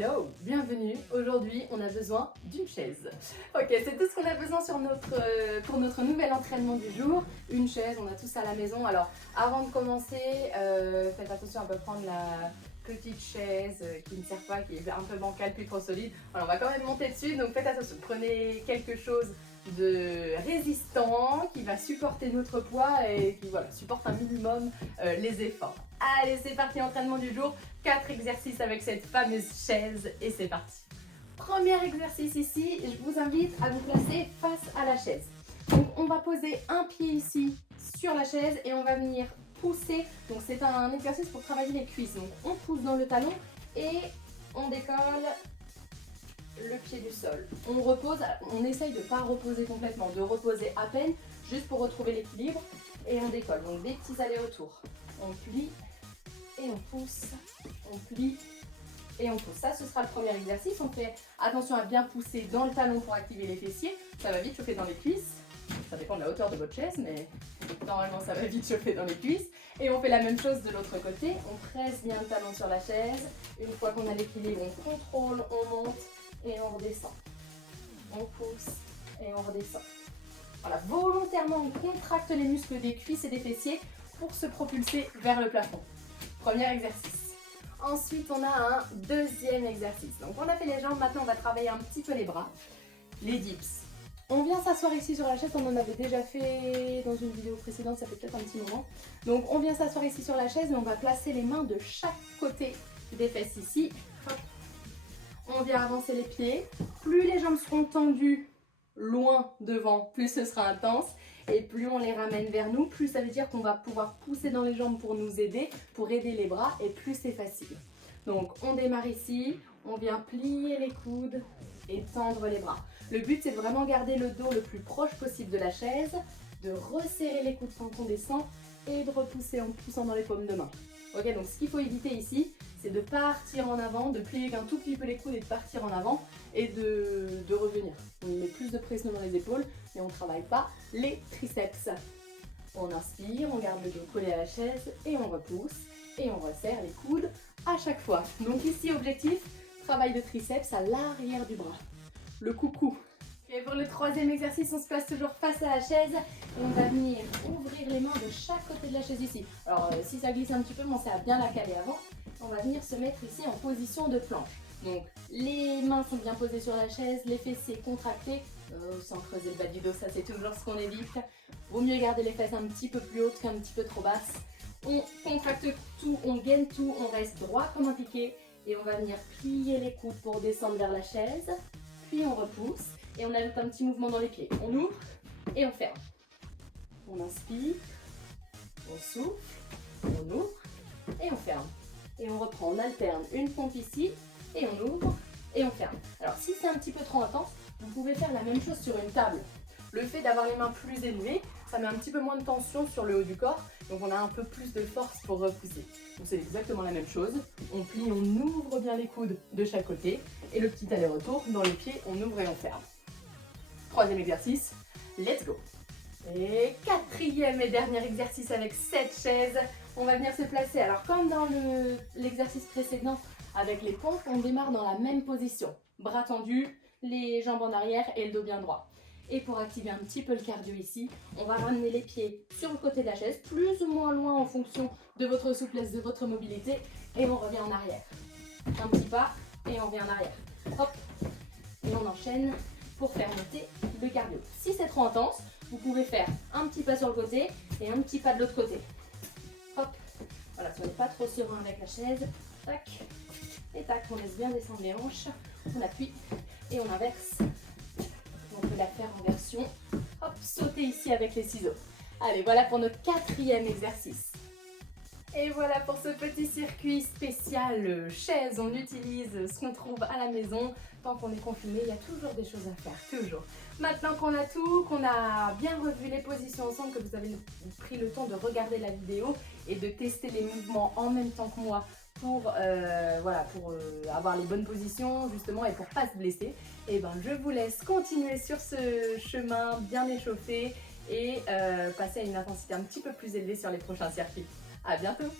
Hello, bienvenue. Aujourd'hui, on a besoin d'une chaise. Ok, c'est tout ce qu'on a besoin pour notre nouvel entraînement du jour. Une chaise, on a tout ça à la maison. Alors, avant de commencer, faites attention à ne pas prendre la petite chaise qui ne sert pas, qui est un peu bancale, plus trop solide. Voilà, on va quand même monter dessus, donc faites attention. Prenez quelque chose de résistant qui va supporter notre poids et qui supporte un minimum les efforts. Allez, c'est parti, entraînement du jour. 4 exercices avec cette fameuse chaise et c'est parti. Premier exercice ici, je vous invite à vous placer face à la chaise. Donc on va poser un pied ici sur la chaise et on va venir pousser. Donc c'est un exercice pour travailler les cuisses. Donc on pousse dans le talon et on décolle le pied du sol. On repose, on essaye de ne pas reposer complètement, de reposer à peine, juste pour retrouver l'équilibre et on décolle. Donc des petits allers-retours. On plie et on pousse, on plie et on pousse. Ça, ce sera le premier exercice. On fait attention à bien pousser dans le talon pour activer les fessiers. Ça va vite chauffer dans les cuisses. Ça dépend de la hauteur de votre chaise, mais normalement, ça va vite chauffer dans les cuisses. Et on fait la même chose de l'autre côté. On presse bien le talon sur la chaise. Une fois qu'on a l'équilibre, on contrôle, on monte et on redescend. On pousse et on redescend. Voilà, volontairement, on contracte les muscles des cuisses et des fessiers pour se propulser vers le plafond. Premier exercice. Ensuite, on a un deuxième exercice. Donc, on a fait les jambes. Maintenant, on va travailler un petit peu les bras. Les dips. On vient s'asseoir ici sur la chaise. On en avait déjà fait dans une vidéo précédente. Ça fait peut-être un petit moment. Donc, on vient s'asseoir ici sur la chaise et on va placer les mains de chaque côté des fesses ici. Hop. On vient avancer les pieds. Plus les jambes seront tendues loin devant, plus ce sera intense. Et plus on les ramène vers nous, plus ça veut dire qu'on va pouvoir pousser dans les jambes pour nous aider, pour aider les bras, et plus c'est facile. Donc on démarre ici, on vient plier les coudes et tendre les bras. Le but c'est de vraiment garder le dos le plus proche possible de la chaise, de resserrer les coudes quand on descend et de repousser en poussant dans les paumes de main. Ok, donc ce qu'il faut éviter ici, c'est de partir en avant, de plier qu'un tout petit peu les coudes et de partir en avant et de revenir. On met plus de pression dans les épaules mais on ne travaille pas les triceps. On inspire, on garde le dos collé à la chaise et on repousse et on resserre les coudes à chaque fois. Donc ici, objectif, travail de triceps à l'arrière du bras. Le coucou. Et pour le troisième exercice, on se place toujours face à la chaise et on va venir ouvrir les mains de chaque côté de la chaise ici. Alors si ça glisse un petit peu, pensez à bien la caler avant. On va venir se mettre ici en position de planche. Donc les mains sont bien posées sur la chaise, les fessiers contractés, sans creuser le bas du dos, ça c'est toujours ce qu'on évite. Vaut mieux garder les fesses un petit peu plus hautes qu'un petit peu trop basses. On contracte tout, on gaine tout, on reste droit comme un piqué et on va venir plier les coudes pour descendre vers la chaise. Puis on repousse et on ajoute un petit mouvement dans les pieds. On ouvre et on ferme. On inspire, on souffle, on ouvre et on ferme. Et on reprend, on alterne une pompe ici et on ouvre et on ferme. Alors si c'est un petit peu trop intense, vous pouvez faire la même chose sur une table. Le fait d'avoir les mains plus élevées, ça met un petit peu moins de tension sur le haut du corps, donc on a un peu plus de force pour repousser. Donc c'est exactement la même chose. On plie, on ouvre bien les coudes de chaque côté et le petit aller-retour dans les pieds, on ouvre et on ferme. Troisième exercice, let's go. Et quatrième et dernier exercice avec cette chaise, on va venir se placer. Alors comme dans l'exercice précédent avec les pompes, on démarre dans la même position. Bras tendus, les jambes en arrière et le dos bien droit. Et pour activer un petit peu le cardio ici, on va ramener les pieds sur le côté de la chaise, plus ou moins loin en fonction de votre souplesse, de votre mobilité. Et on revient en arrière. Un petit pas et on revient en arrière. Hop. Et on enchaîne pour faire monter le cardio. Si c'est trop intense, vous pouvez faire un petit pas sur le côté et un petit pas de l'autre côté. Hop. Voilà, soyez pas trop serein avec la chaise. Tac. Et tac, on laisse bien descendre les hanches. On appuie et on inverse. On peut la faire en version, hop, sauter ici avec les ciseaux. Allez, voilà pour notre quatrième exercice. Et voilà pour ce petit circuit spécial chaise. On utilise ce qu'on trouve à la maison. Tant qu'on est confiné, il y a toujours des choses à faire, toujours. Maintenant qu'on a tout, qu'on a bien revu les positions ensemble, que vous avez pris le temps de regarder la vidéo et de tester les mouvements en même temps que moi pour avoir les bonnes positions justement et pour pas se blesser, et ben je vous laisse continuer sur ce chemin bien échauffé et passer à une intensité un petit peu plus élevée sur les prochains circuits. À bientôt!